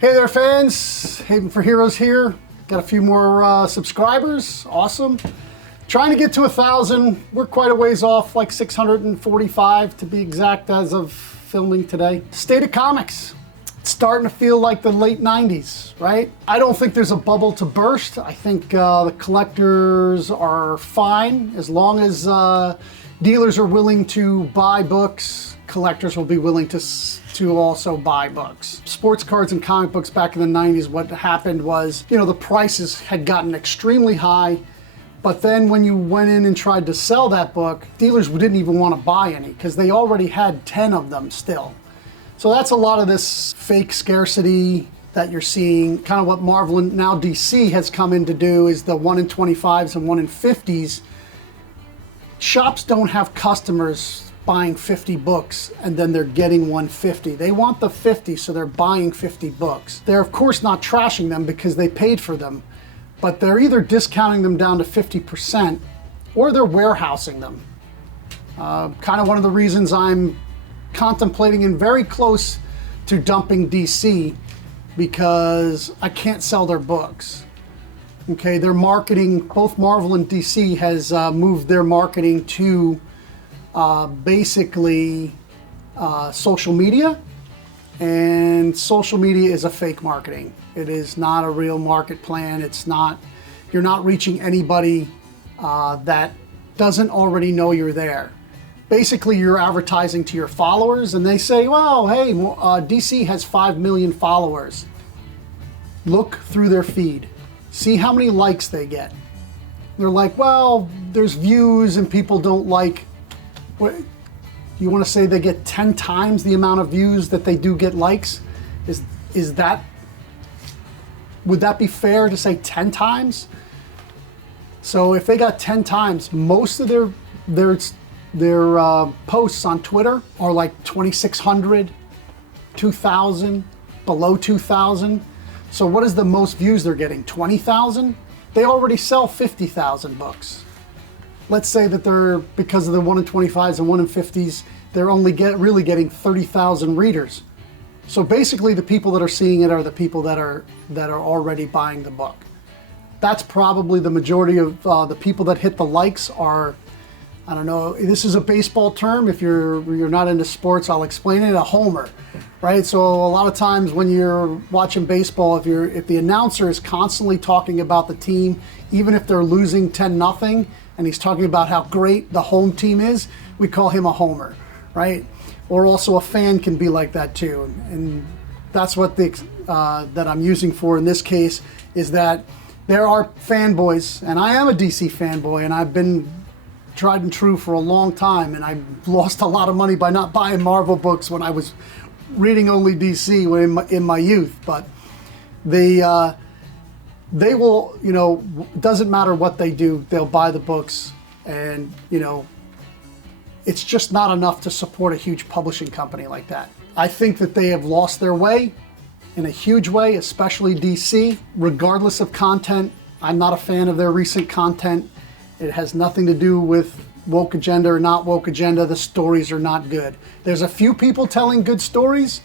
Hey there, fans. Haven for Heroes here. Got a few more subscribers. Awesome. Trying to get to 1,000. We're quite a ways off, like 645 to be exact as of filming today. State of comics. It's starting to feel like the late 90s, right? I don't think there's a bubble to burst. I think the collectors are fine. As long as dealers are willing to buy books, collectors will be willing to also buy books. Sports cards and comic books back in the 90s, what happened was, the prices had gotten extremely high, but then when you went in and tried to sell that book, dealers didn't even want to buy any because they already had 10 of them still. So that's a lot of this fake scarcity that you're seeing. Kind of what Marvel and now DC has come in to do is the 1 in 25s and 1 in 50s. Shops don't have customers buying 50 books and then they're getting 150. They want the 50, so they're buying 50 books. They're of course not trashing them because they paid for them, but they're either discounting them down to 50% or they're warehousing them. Kind of one of the reasons I'm contemplating and very close to dumping DC, because I can't sell their books. Okay, their marketing, both Marvel and DC has moved their marketing to basically social media, and social media is a fake marketing. It is not a real market plan. It's not, you're not reaching anybody that doesn't already know you're there. Basically, you're advertising to your followers and they say, well, hey, DC has 5 million followers. Look through their feed. See how many likes they get. They're like, well, there's views and people don't like. What, you want to say they get 10 times the amount of views that they do get likes? Is that, would that be fair to say 10 times? So if they got 10 times, most of their posts on Twitter are like 2,600, 2,000, below 2,000. So what is the most views they're getting? 20,000? They already sell 50,000 books. Let's say that they're, because of the 1 in 25s and 1 in 50s, they're only really getting 30,000 readers. So basically the people that are seeing it are the people that are already buying the book. That's probably the majority of the people that hit the likes are, I don't know, this is a baseball term. If you're not into sports, I'll explain it, a homer, right? So a lot of times when you're watching baseball, if the announcer is constantly talking about the team, even if they're losing 10-0, and he's talking about how great the home team is, we call him a homer, right? Or also a fan can be like that too. And that's what that I'm using for in this case, is that there are fanboys, and I am a DC fanboy, and I've been tried and true for a long time, and I lost a lot of money by not buying Marvel books when I was reading only DC in my youth. But they will, doesn't matter what they do, they'll buy the books, and it's just not enough to support a huge publishing company like that. I think that they have lost their way in a huge way, especially DC. Regardless of content, I'm not a fan of their recent content. It has nothing to do with woke agenda or not woke agenda. The stories are not good. There's a few people telling good stories,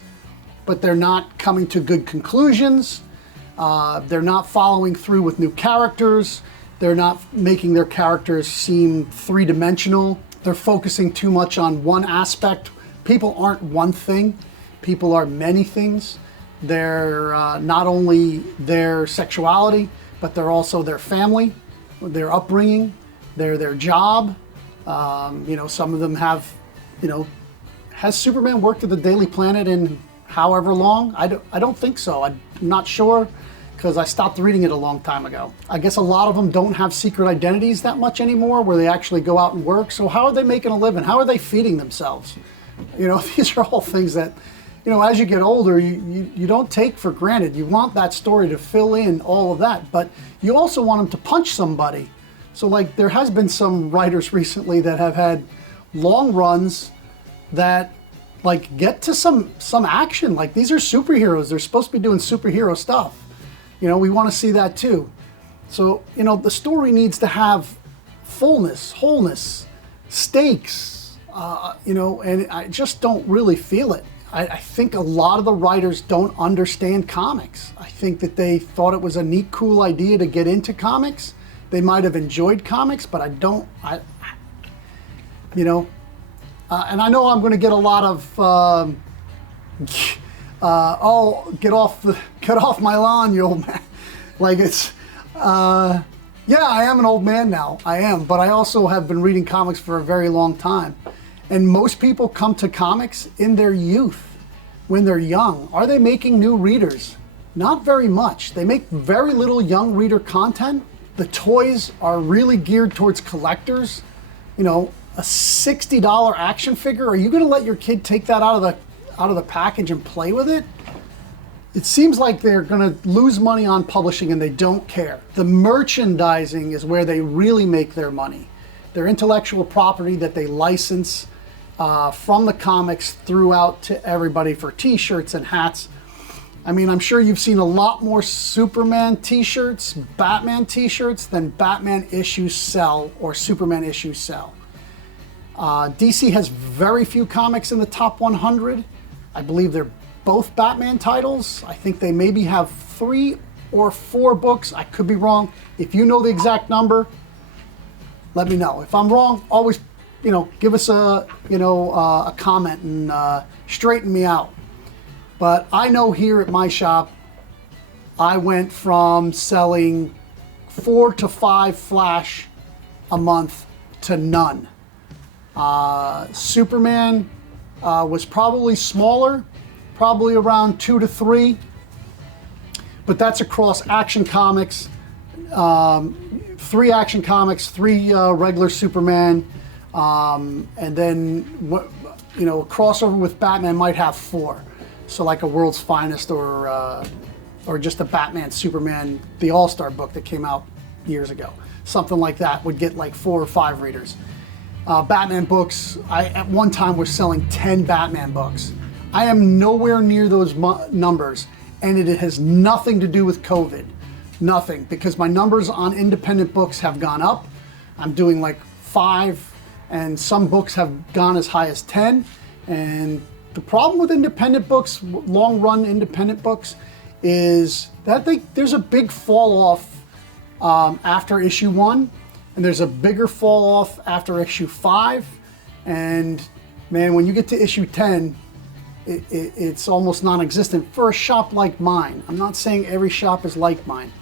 but they're not coming to good conclusions. They're not following through with new characters. They're not making their characters seem three-dimensional. They're focusing too much on one aspect. People aren't one thing. People are many things. They're not only their sexuality, but they're also their family, their upbringing, their job. Some of them have, has Superman worked at the Daily Planet in however long? I don't think so. I'm not sure, because I stopped reading it a long time ago. I guess a lot of them don't have secret identities that much anymore, where they actually go out and work. So how are they making a living? How are they feeding themselves? These are all things that, as you get older, you don't take for granted. You want that story to fill in all of that, but you also want them to punch somebody. So like there has been some writers recently that have had long runs that like get to some action. Like these are superheroes. They're supposed to be doing superhero stuff. We want to see that too. So, the story needs to have fullness, wholeness, stakes, and I just don't really feel it. I think a lot of the writers don't understand comics. I think that they thought it was a neat, cool idea to get into comics. They might have enjoyed comics, but you know, and I know I'm going to get a lot of, oh, get off my lawn, you old man. Like it's, yeah, I am an old man now. I am, but I also have been reading comics for a very long time. And most people come to comics in their youth, when they're young. Are they making new readers? Not very much. They make very little young reader content. The toys are really geared towards collectors. You know, a $60 action figure, are you gonna let your kid take that out of the package and play with it? It seems like they're gonna lose money on publishing and they don't care. The merchandising is where they really make their money. Their intellectual property that they license from the comics throughout to everybody for t-shirts and hats. I mean, I'm sure you've seen a lot more Superman t-shirts, Batman t-shirts than Batman issues sell or Superman issues sell. DC has very few comics in the top 100. I believe they're both Batman titles. I think they maybe have 3 or 4 books. I could be wrong. If you know the exact number, let me know. If I'm wrong, always, you know, give us a comment and straighten me out. But I know here at my shop, I went from selling 4 to 5 Flash a month to none. Superman was probably smaller, probably around 2 to 3, but that's across Action Comics, 3 Action Comics, 3 regular Superman, and then you know, a crossover with Batman might have 4. So like a World's Finest or just a Batman Superman, the All-Star book that came out years ago. Something like that would get like 4 or 5 readers. Batman books, I at one time was selling 10 Batman books. I am nowhere near those numbers, and it has nothing to do with COVID. Nothing, because my numbers on independent books have gone up. I'm doing like 5, and some books have gone as high as 10. And the problem with independent books, long-run independent books, is that there's a big fall off after issue 1, and there's a bigger fall off after issue 5. And man, when you get to issue 10, it's almost non-existent for a shop like mine. I'm not saying every shop is like mine.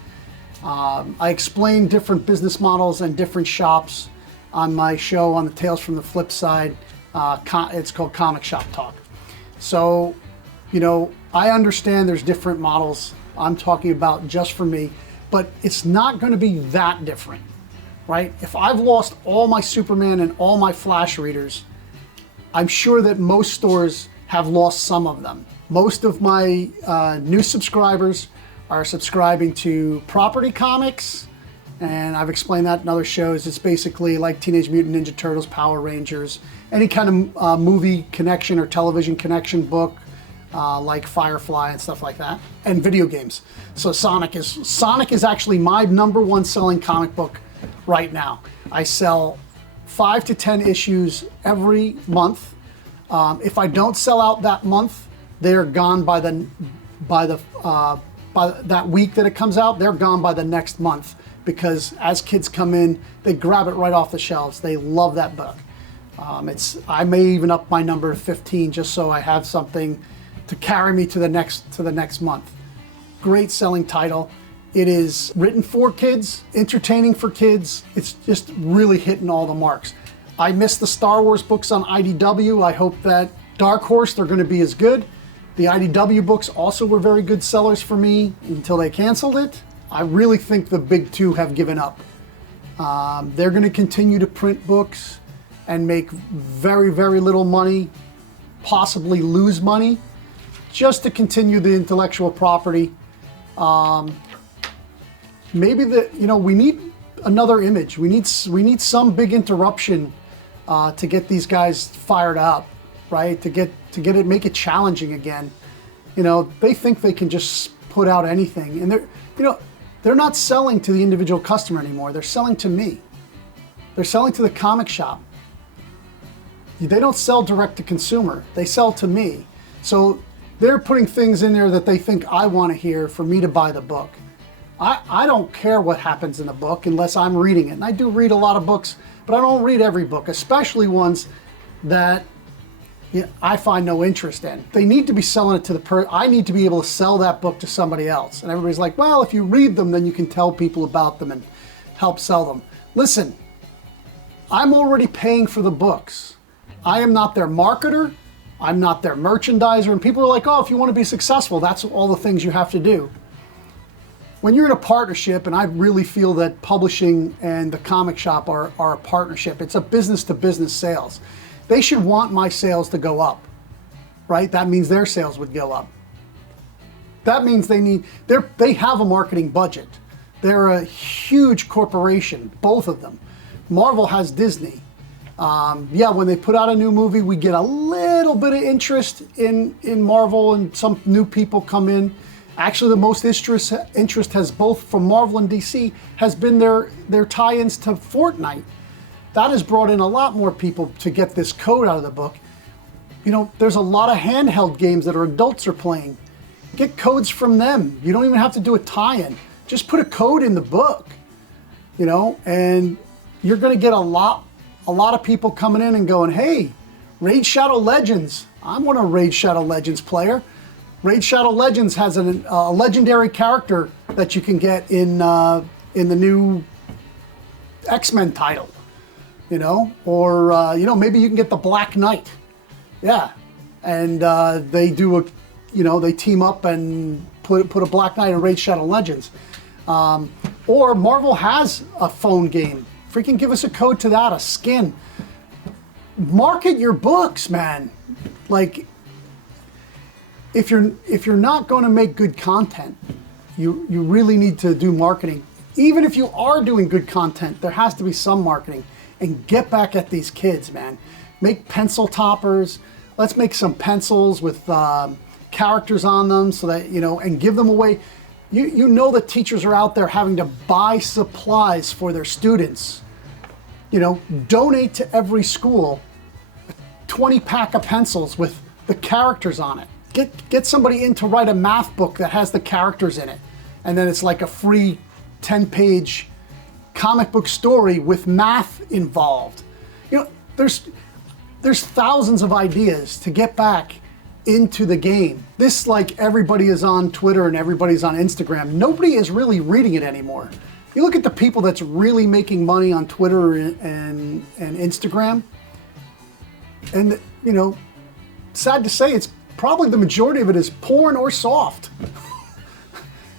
I explain different business models and different shops on my show on the Tales from the Flip Side. It's called Comic Shop Talk. So, you know, I understand there's different models I'm talking about just for me, but it's not going to be that different, right? If I've lost all my Superman and all my Flash readers, I'm sure that most stores have lost some of them. Most of my new subscribers are subscribing to Property Comics, and I've explained that in other shows. It's basically like Teenage Mutant Ninja Turtles, Power Rangers, any kind of movie connection or television connection book, like Firefly and stuff like that, and video games. So Sonic is actually my #1 selling comic book right now. I sell 5 to 10 issues every month. If I don't sell out that month, they're gone by that week that it comes out. They're gone by the next month, because as kids come in, they grab it right off the shelves. They love that book. I may even up my number to 15 just so I have something to carry me to the next month. Great selling title. It is written for kids, entertaining for kids. It's just really hitting all the marks. I missed the Star Wars books on IDW. I hope that Dark Horse, they're going to be as good. The IDW books also were very good sellers for me until they canceled it. I really think the big 2 have given up. They're going to continue to print books and make very, very little money, possibly lose money, just to continue the intellectual property. Maybe we need another Image. We need some big interruption to get these guys fired up, right? To get it, make it challenging again. You know, they think they can just put out anything, and they're not selling to the individual customer anymore. They're selling to me. They're selling to the comic shop. They don't sell direct to consumer. They sell to me. So they're putting things in there that they think I want to hear for me to buy the book. I don't care what happens in the book unless I'm reading it. And I do read a lot of books, but I don't read every book, especially ones that I find no interest in. They need to be selling it to I need to be able to sell that book to somebody else. And everybody's like, well, if you read them, then you can tell people about them and help sell them. Listen, I'm already paying for the books. I am not their marketer. I'm not their merchandiser. And people are like, oh, if you want to be successful, that's all the things you have to do. When you're in a partnership, and I really feel that publishing and the comic shop are a partnership, it's a business-to-business sales. They should want my sales to go up, right? That means their sales would go up. That means they have a marketing budget. They're a huge corporation, both of them. Marvel has Disney. Yeah, when they put out a new movie, we get a little bit of interest in Marvel, and some new people come in. Actually, the most interest has both from Marvel and DC has been their tie-ins to Fortnite. That has brought in a lot more people to get this code out of the book. You know, there's a lot of handheld games that adults are playing. Get codes from them. You don't even have to do a tie-in. Just put a code in the book, you know, and you're going to get a lot of people coming in and going, hey, Raid Shadow Legends. I want a Raid Shadow Legends player. Raid Shadow Legends has a legendary character that you can get in the new X-Men title, you know, or you know, maybe you can get the Black Knight, yeah, and they do they team up and put a Black Knight in Raid Shadow Legends, or Marvel has a phone game. Freaking give us a code to that, a skin. Market your books, man. Like, if you're not going to make good content, you really need to do marketing. Even if you are doing good content, there has to be some marketing. And get back at these kids, man. Make pencil toppers. Let's make some pencils with characters on them, so that, you know, and give them away. You know that teachers are out there having to buy supplies for their students. You know, donate to every school a 20-pack of pencils with the characters on it. Get somebody in to write a math book that has the characters in it. And then it's like a free 10-page comic book story with math involved. You know, there's thousands of ideas to get back into the game. This, like, everybody is on Twitter and everybody's on Instagram. Nobody is really reading it anymore. You look at the people that's really making money on Twitter and Instagram, and, you know, sad to say, it's probably the majority of it is porn or soft.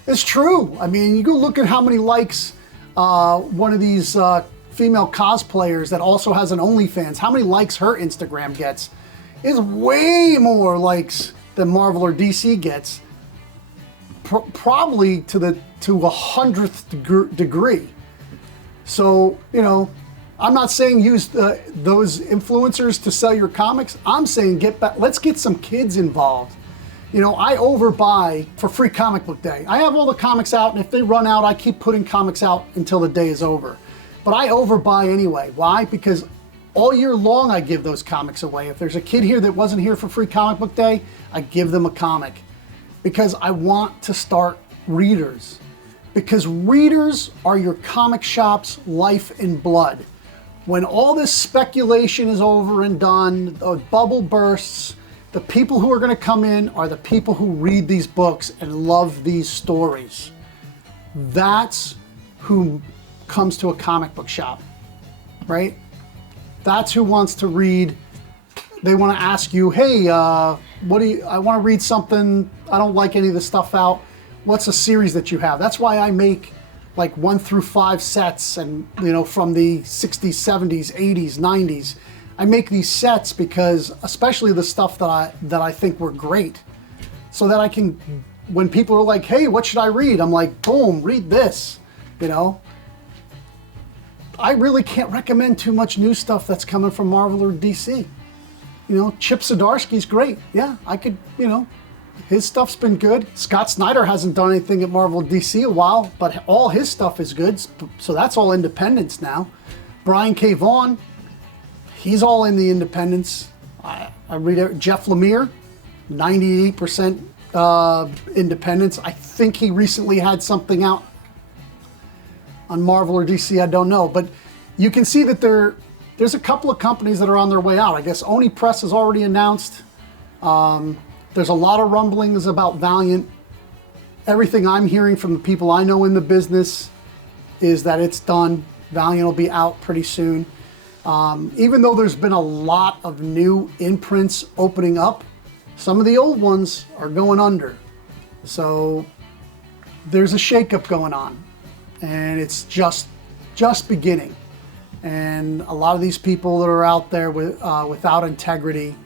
It's true. I mean, you go look at how many likes one of these female cosplayers that also has an OnlyFans, how many likes her Instagram gets is way more likes than Marvel or DC gets. Probably to a 100th degree. So, you know, I'm not saying use those influencers to sell your comics. I'm saying let's get some kids involved. You know, I overbuy for Free Comic Book Day. I have all the comics out, and if they run out, I keep putting comics out until the day is over. But I overbuy anyway. Why? Because all year long I give those comics away. If there's a kid here that wasn't here for Free Comic Book Day, I give them a comic. Because I want to start readers. Because readers are your comic shop's life and blood. When all this speculation is over and done, the bubble bursts, the people who are going to come in are the people who read these books and love these stories. That's who comes to a comic book shop, right? That's who wants to read. They want to ask you, hey, I want to read something. I don't like any of the stuff out. What's a series that you have? That's why I make like 1 through 5 sets, and, you know, from the 60s, 70s, 80s, 90s. I make these sets because, especially the stuff that I think were great, so that I can, when people are like, hey, what should I read? I'm like, boom, read this, you know. I really can't recommend too much new stuff that's coming from Marvel or DC. You know, Chip Zdarsky's great. Yeah, I could, you know, his stuff's been good. Scott Snyder hasn't done anything at Marvel DC a while, but all his stuff is good. So that's all independents now. Brian K. Vaughan, he's all in the independents. I read Jeff Lemire. 98% independents. I think he recently had something out on Marvel or DC, I don't know. But you can see that there's a couple of companies that are on their way out. I guess Oni Press has already announced. There's a lot of rumblings about Valiant. Everything I'm hearing from the people I know in the business is that it's done. Valiant will be out pretty soon. Even though there's been a lot of new imprints opening up, some of the old ones are going under. So there's a shakeup going on, and it's just beginning. And a lot of these people that are out there without integrity,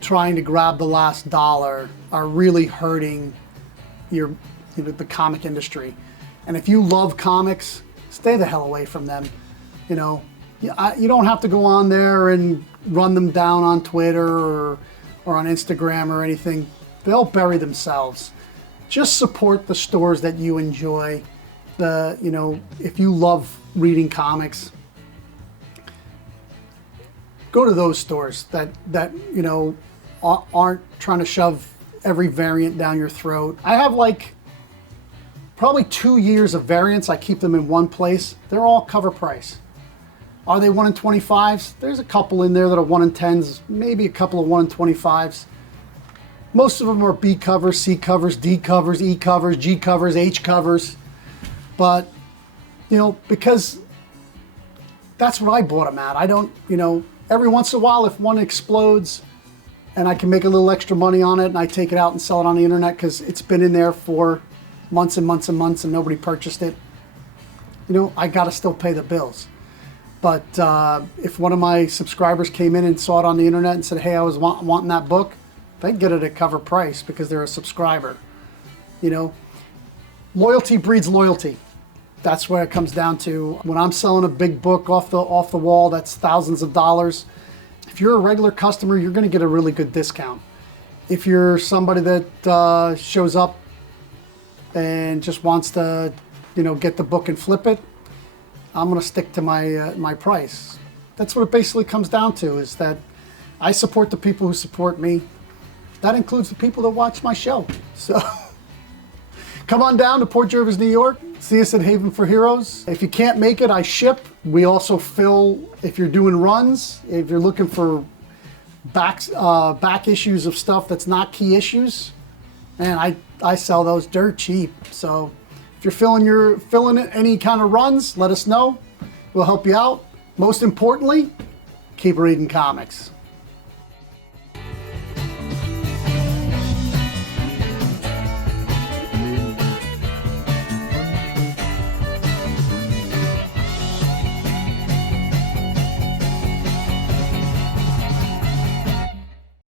trying to grab the last dollar, are really hurting the comic industry. And if you love comics, stay the hell away from them. You know, you don't have to go on there and run them down on Twitter or on Instagram or anything. They'll bury themselves. Just support the stores that you enjoy. If you love reading comics, go to those stores that aren't trying to shove every variant down your throat. I have probably 2 years of variants. I keep them in one place. They're all cover price. Are they 1 in 25s? There's a couple in there that are 1 in 10s, maybe a couple of 1 in 25s. Most of them are B covers, C covers, D covers, E covers, G covers, H covers. But, because that's what I bought them at. I don't, every once in a while, if one explodes and I can make a little extra money on it and I take it out and sell it on the internet because it's been in there for months and months and months and nobody purchased it, I got to still pay the bills. But if one of my subscribers came in and saw it on the internet and said, hey, I was wanting that book, they'd get it at cover price because they're a subscriber. Loyalty breeds loyalty. That's where it comes down to. When I'm selling a big book off the wall, that's thousands of dollars. If you're a regular customer, you're going to get a really good discount. If you're somebody that shows up and just wants to, get the book and flip it, I'm going to stick to my price. That's what it basically comes down to, is that I support the people who support me. That includes the people that watch my show. So come on down to Port Jervis, New York. See us at Haven for Heroes. If you can't make it, I ship. We also fill, if you're doing runs, if you're looking for back issues of stuff that's not key issues, man, I sell those dirt cheap. So if you're filling any kind of runs, let us know. We'll help you out. Most importantly, keep reading comics.